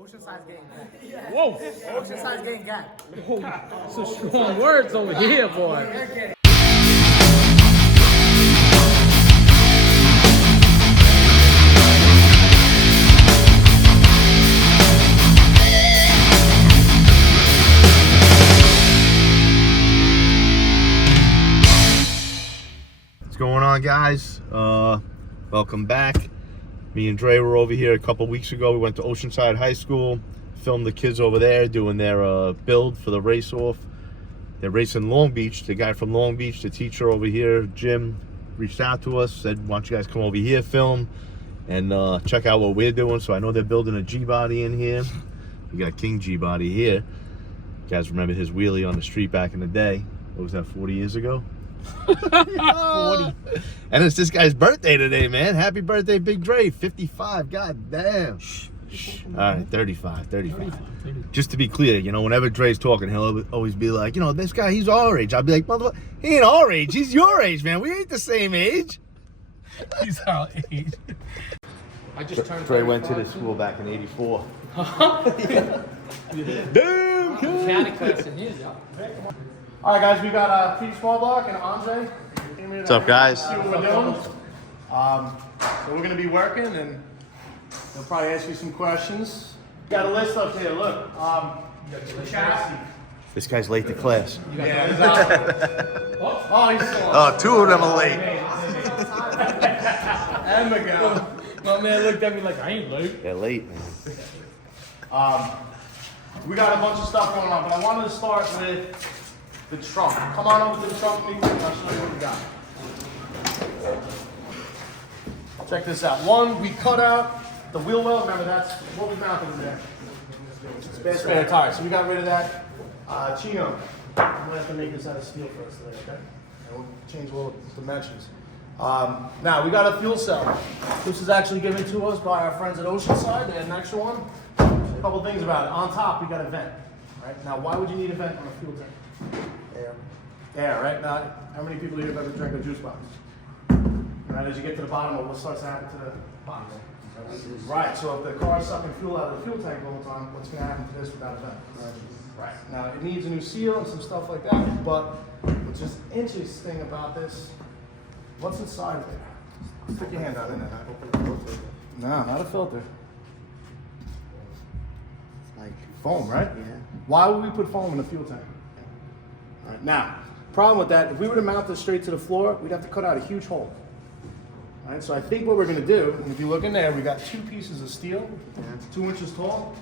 Oceanside's getting gapped. Whoa! Oceanside's getting gapped. Some strong words over here, boy. What's going on, guys? Welcome back. Me and Dre were over here a couple weeks ago. We went to Oceanside High School, filmed the kids over there doing their build for the race off. They're racing Long Beach. The guy from Long Beach, the teacher over here, Jim, reached out to us, said, why don't you guys come over here, film, and check out what we're doing. So I know they're building a G-body in here. We got King G-body here. You guys remember his wheelie on the street back in the day? What was that, 40 years ago? 40. And it's this guy's birthday today, man. Happy birthday, Big Dre. 55. God damn. All right, 35. Just to be clear, you know, whenever Dre's talking, he'll always be like, you know, this guy, he's our age. I'll be like, motherfucker, he ain't our age. He's your age, man. We ain't the same age. He's our age. I just turned. Dre went to this school back in '84. Damn, County class in here, y'all. All right, guys, we got Pete Smallblock and Andre. What's up, guys? See what we're doing. So we're gonna be working, and they'll probably ask you some questions. Got a list up here. Look, the chassis. This guy's late to class. Oh, he's still on. Oh, two of them are late. And Miguel. My man looked at me like, I ain't late. They're late, man. We got a bunch of stuff going on, but I wanted to start with the trunk. Come on over to the trunk with me. I'll show you what we got. Check this out. One, we cut out the wheel well. Remember, that's what we mounted in there. Spare tire. So we got rid of that. Chino. I'm going to have to make this out of steel first today, okay? And we'll change a little dimensions. Now, we got a fuel cell. This is actually given to us by our friends at Oceanside. They had an extra one. A couple things about it. On top, we got a vent. Right? Now, why would you need a vent on a fuel tank? Air, right? Now, how many people here have ever drank a juice box? Right, as you get to the bottom, what starts to happen to the box? Right, so if the car is sucking fuel out of the fuel tank all the time, what's going to happen to this without a vent? Right. Now, it needs a new seal and some stuff like that, but what's just interesting about this, what's inside there? Stick your hand out in there. No, not a filter. It's like foam, right? Yeah. Why would we put foam in a fuel tank? All right, now, problem with that, if we were to mount this straight to the floor, we'd have to cut out a huge hole. All right, so I think what we're going to do, and if you look in there, we got 2 pieces of steel, 2 inches tall.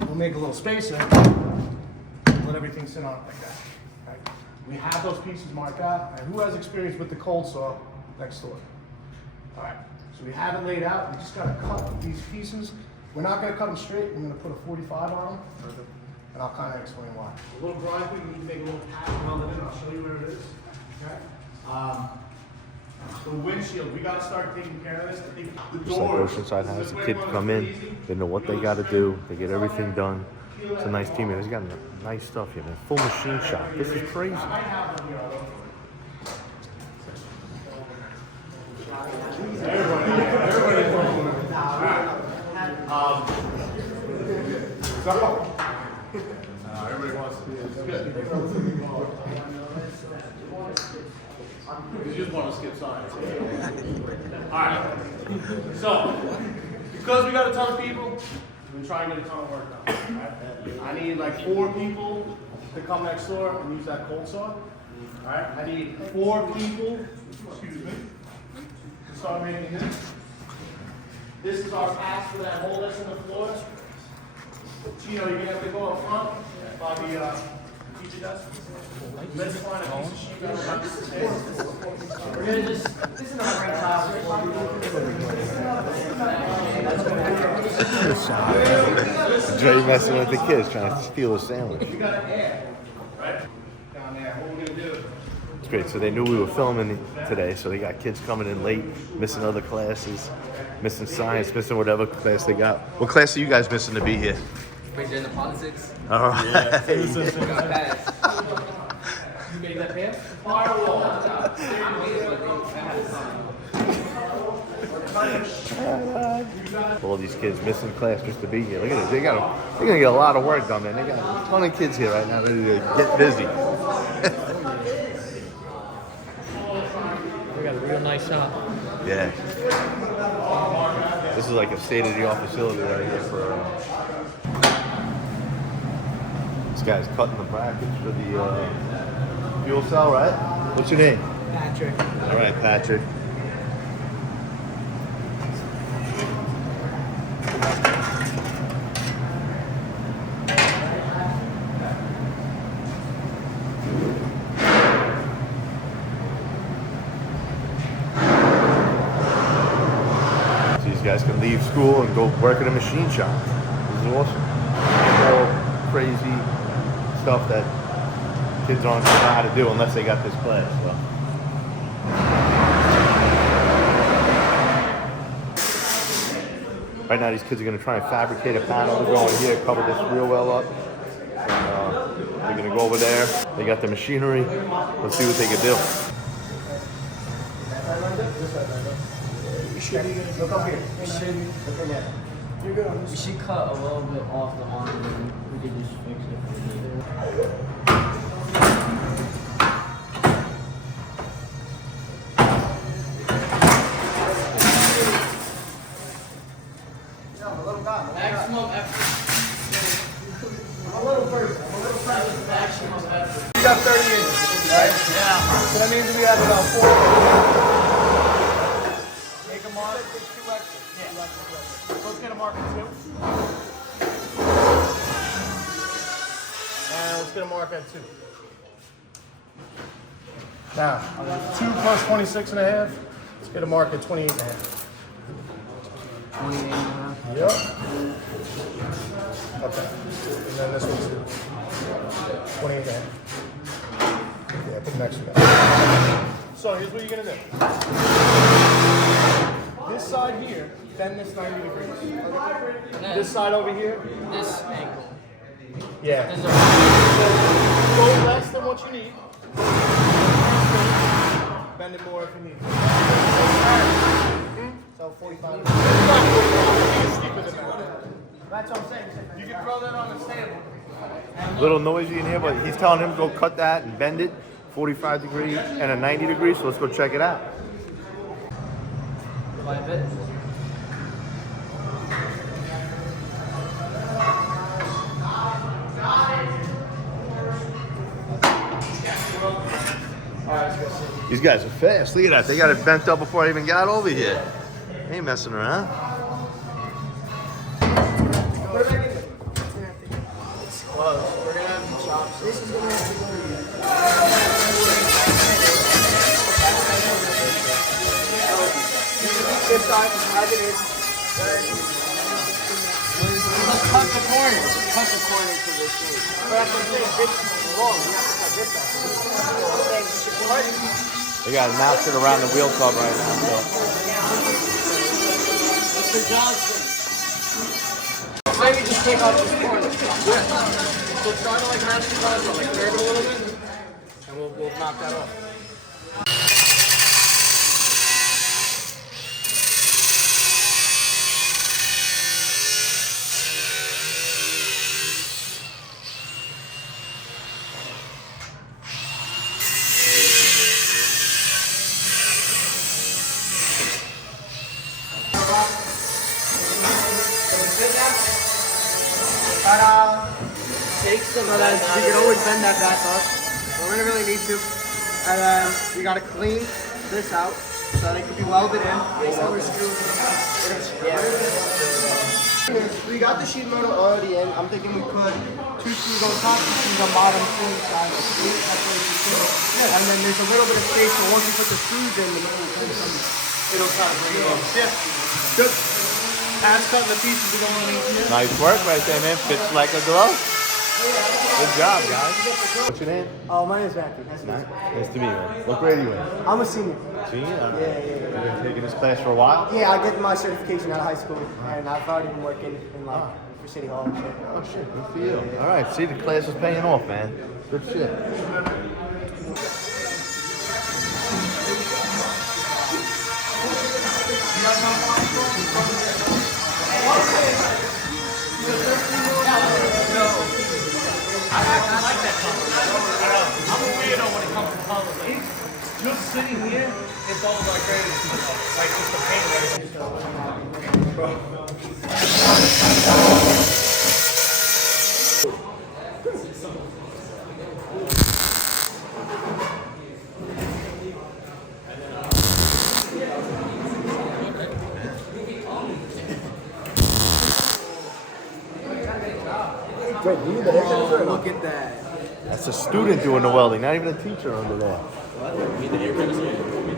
We'll make a little spacer, let everything sit on it like that. Right? We have those pieces marked out, and who has experience with the cold saw next door? All right, so we have it laid out. We just got to cut these pieces. We're not going to cut them straight. We're going to put a 45 on them, and I'll kind of explain why. A little grind, we need to make a little pattern on it. I'll show you where it is. Okay. The windshield, we got to start taking care of this. I think the doors. Just like Oceanside has the kids come in, they know what they got to do, they get everything done. It's a nice team. He's got nice stuff here, man. Full machine shop. This is crazy. Everybody wants to be you just want to skip science. Alright. So, because we got a ton of people, we're going to try and get a ton of work done. Right? I need like 4 people to come next door and use that cold saw. Alright? I need 4 people, excuse me, to start making this. This is our pass for that hole that's in the floor. Chino, you're going to have to go up front by the teacher desk. Let's find a piece of sheet metal. We're going to just, this is not right tile. Dre messing with the kids, trying to steal a sandwich. You got an air, right? Down there. What we're going to do. It's great. So they knew we were filming today, so they got kids coming in late, missing other classes, missing science, missing whatever class they got. What class are you guys missing to be here? Agenda politics. All right. You got pass. You made that pass? Firewall. I made it, but I had time. All these kids missing class just to be here. Look at it. They're gonna get a lot of work done, man. They got a ton of kids here right now ready to get busy. We got a real nice shop. Yeah. This is like a state-of-the-art facility right here for. This guy's cutting the brackets for the fuel cell, right? What's your name? Patrick. All right, Patrick. These guys can leave school and go work at a machine shop. This is awesome. All crazy stuff that kids aren't gonna know how to do unless they got this class. So. Right now, these kids are gonna try and fabricate a panel. They're going here, cover this real well up. And, they're gonna go over there. They got the machinery. Let's see what they can do. Look up here. We should cut a little bit off the arm and we could just fix it if we need it. Maximum effort. I'm a little first. Maximum effort. We got 30 inches, right? Yeah. So that means we have about 4. Make a mark. Yeah. Let's get a mark at 2. And let's get a mark at 2. Now, 2 plus 26 and a half. Let's get a mark at 28 and a half. 28 and a half. Yep. Okay. And then this one's 28 and a half. Yeah, put them next to that. So here's what you're gonna do. This side here, bend this 90 degrees. This side over here, This angle. yeah. This is Go less than what you need. Bend it more if you need. So 45. That's what I'm saying. You can throw that on the stand. Little noisy in here, but he's telling him to go cut that and bend it 45 degrees and a 90 degrees. So let's go check it out. quite a bit. These guys are fast. Look at that. They got it bent up before I even got over here. They ain't messing around. We're gonna have the chops. This is gonna have to go this side as it is. Cut the corner. Cut the corner to this shape. But that's what I'm saying. This is wrong. We have to cut this side. I'm saying you should cut it. They got it mounted around the wheel tub right now. So. Mr. Johnson. Maybe just take off this corner. So try to like match the sides, but like curve it a little bit, and we'll knock that off. Take some So then you can always bend that back up. We're gonna really need to. And then you gotta clean this out so that it can be welded in. We got the sheet metal already in. I'm thinking we could 2 screws on top, 2 screws on bottom, 2 inside. That's what we should do. And then there's a little bit of space, so once you put the screws in, it'll kind of bring it up. Yeah. Good. Pat's cutting the pieces we're going to need. Nice work right there, man. Fits like a glove. Good job, guys. What's your name? Oh, my name's Matthew. Nice to meet you. Nice to meet you, man. What grade are you in? I'm a senior. Senior? Yeah. You've been taking this class for a while? Yeah, I get my certification out of high school, and I've already been working in like for City Hall and shit. Oh, shit. Good for you. All right. See, the class is paying off, man. Good shit. I'm a weirdo when it comes to colors. Just sitting here, it's all like crazy. Like just the paint and everything. Look at that. That's a student doing the welding, not even a teacher under there.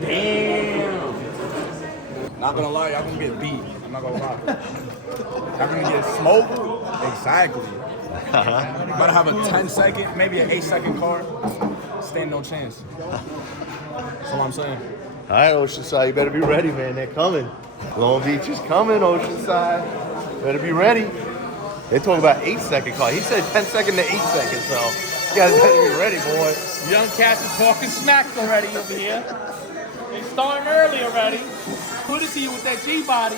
Damn. Not gonna lie, y'all gonna get beat. I'm not gonna lie. Y'all gonna get smoked. Exactly. You better have a 10-second, maybe an 8-second car. Stand no chance. That's all I'm saying. All right, Oceanside, you better be ready, man. They're coming. Long Beach is coming, Oceanside. Better be ready. They're talking about 8-second car. He said 10-second to 8-second, so you guys better be ready, boy. Young cats are talking smacks already over here. They starting early already. Good to see you with that G-body.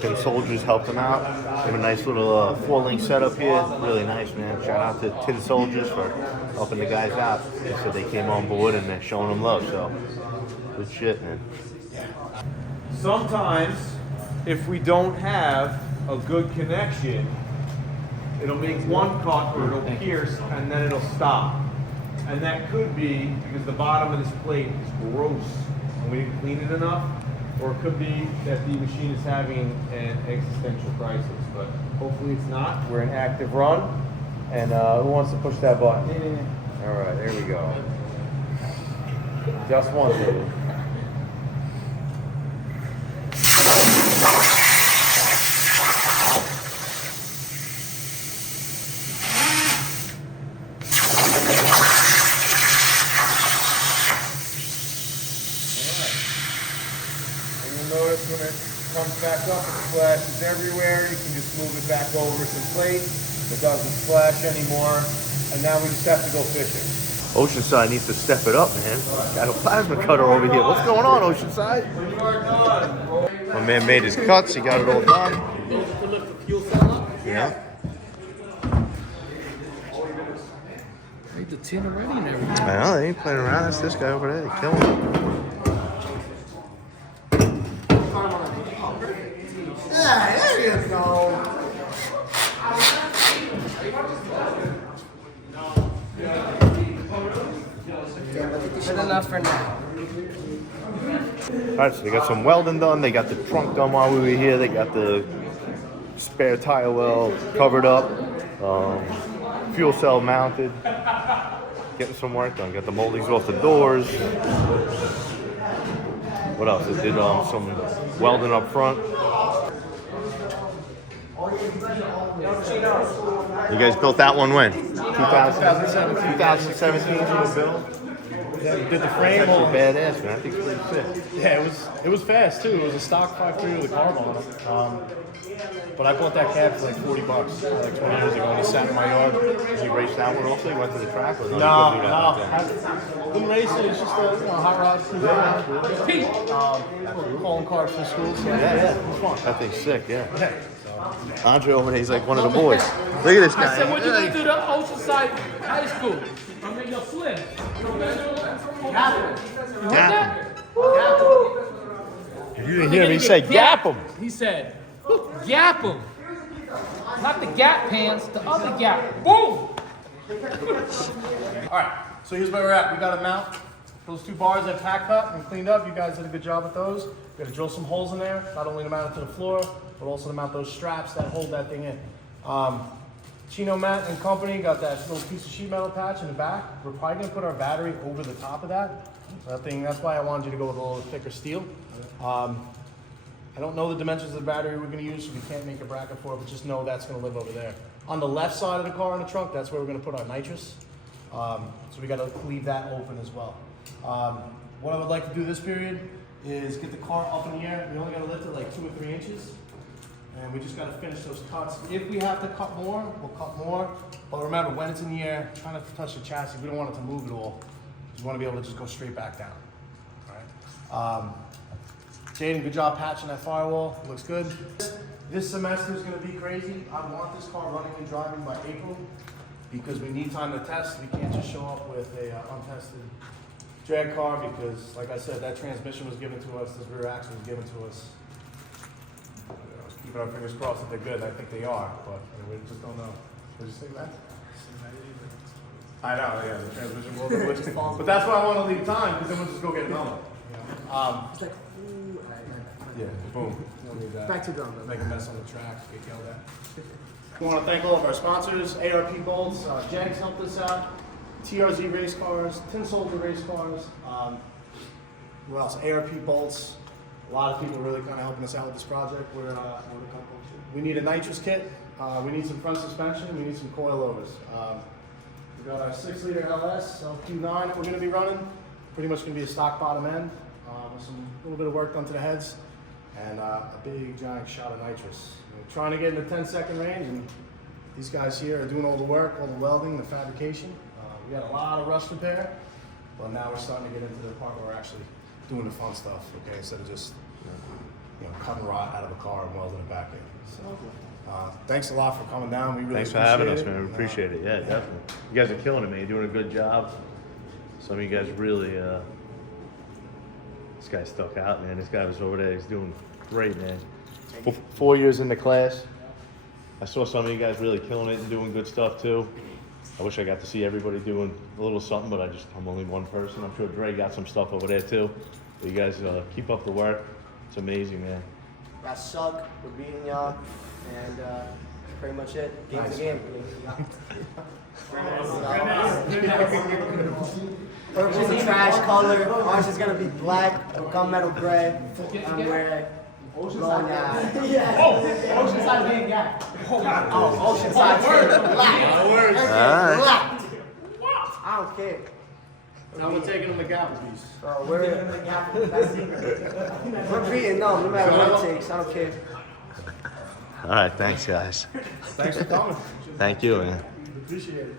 Tin Soldiers helped them out. They have a nice little 4-link setup here. Really nice, man. Shout out to Tin Soldiers for helping the guys out. They said they came on board and they're showing them love, so good shit, man. Sometimes, if we don't have a good connection, it'll make one cut or it'll pierce and then it'll stop. And that could be because the bottom of this plate is gross and we didn't clean it enough, or it could be that the machine is having an existential crisis, but hopefully it's not. We're in active run, and who wants to push that button? All right, there we go. Just one, baby. Notice when it comes back up, it splashes everywhere. You can just move it back over some plate. It doesn't splash anymore. And now we just have to go fishing. Oceanside needs to step it up, man. Got a plasma cutter over here. What's going on, Oceanside? My man made his cuts. He got it all done. Yeah. Made the tin already and everything. I know, they ain't playing around. That's this guy over there. They're killing him. Good enough for now. Alright, so they got some welding done. They got the trunk done while we were here. They got the spare tire well covered up. Fuel cell mounted. Getting some work done. Got the moldings off the doors. What else? They did some welding up front. You guys built that one when? 2017. 2017 you built? Yeah, we did the frame. That's badass, man. I think it's pretty sick. Yeah, it was fast too. It was a stock 5.3 with a carb on it. But I bought that cab for like $40 like 20 years ago, and he sat in my yard. Did you race that one also? You went to the track? Or No, you couldn't do that? Didn't race it. It's just a hot rod. Calling cars for school. So Yeah. it's fun. That thing's sick, yeah. Andre over there, he's like one of the boys. Look at this guy. I said, what you gonna do to Oceanside High School? I mean, you're slim. You didn't hear him. He said, "Gap him." He said, gap him. Not the Gap pants, the other Gap. Boom! All right, so here's where we're at. We got to mount those 2 bars that pack cut and cleaned up. You guys did a good job with those. We got to drill some holes in there, not only to mount it to the floor, but also to mount those straps that hold that thing in. Chino Mat and Company got that little piece of sheet metal patch in the back. We're probably gonna put our battery over the top of that. That's why I wanted you to go with a little thicker steel. I don't know the dimensions of the battery we're gonna use, so we can't make a bracket for it, but just know that's gonna live over there. On the left side of the car in the trunk, that's where we're gonna put our nitrous. So we gotta leave that open as well. What I would like to do this period is get the car up in the air. We only gotta lift it like 2 or 3 inches. And we just got to finish those cuts. If we have to cut more, we'll cut more. But remember, when it's in the air, try not to touch the chassis. We don't want it to move at all. We want to be able to just go straight back down. All right. Jaden, good job patching that firewall. Looks good. This semester is going to be crazy. I want this car running and driving by April because we need time to test. We can't just show up with a untested drag car because, like I said, that transmission was given to us, this rear axle was given to us. Keeping our fingers crossed that they're good. I think they are, but we just don't know. What did you say, Matt? I know, yeah, the transmission will be. But that's why I want to leave time because then we'll just go get another one. It's like, ooh, Yeah, boom. Don't need that. back to drum. Make a mess on the track, get yelled at. We want to thank all of our sponsors, ARP Bolts, Jags helped us out, TRZ Race Cars, Tin Soldier Race Cars, who else? ARP Bolts. A lot of people really kind of helping us out with this project. We need a nitrous kit, we need some front suspension, we need some coilovers. We got our 6-liter LS LQ9 that we're going to be running. Pretty much going to be a stock bottom end with some little bit of work done to the heads and a big giant shot of nitrous. We're trying to get in the 10-second range, and these guys here are doing all the work, all the welding, the fabrication. We got a lot of rust repair, but now we're starting to get into the part where we're actually doing the fun stuff, okay, instead of just cutting rot out of a car and welding it back in. So, thanks a lot for coming down. We really Thanks for having us, appreciate it. man. We appreciate it. Yeah, definitely. You guys are killing it, man. You're doing a good job. Some of you guys really, this guy stuck out, man. This guy was over there. He's doing great, man. 4 years in the class. I saw some of you guys really killing it and doing good stuff too. I wish I got to see everybody doing a little something, but I'm only one person. I'm sure Dre got some stuff over there too. But you guys keep up the work. It's amazing, man. That suck. We're beating y'all, and that's pretty much it. Game to game. Purple's a trash color. Orange is gonna be black or gunmetal gray. I'm wearing blowing out. Oceanside being guy. Oh, Oceanside black. Black. I don't care. Now we're taking them to Gapplebee's. Bro, we're beating them no matter what it takes. I don't care. All right, thanks, guys. Thanks for coming. Thank you, man. Appreciate it.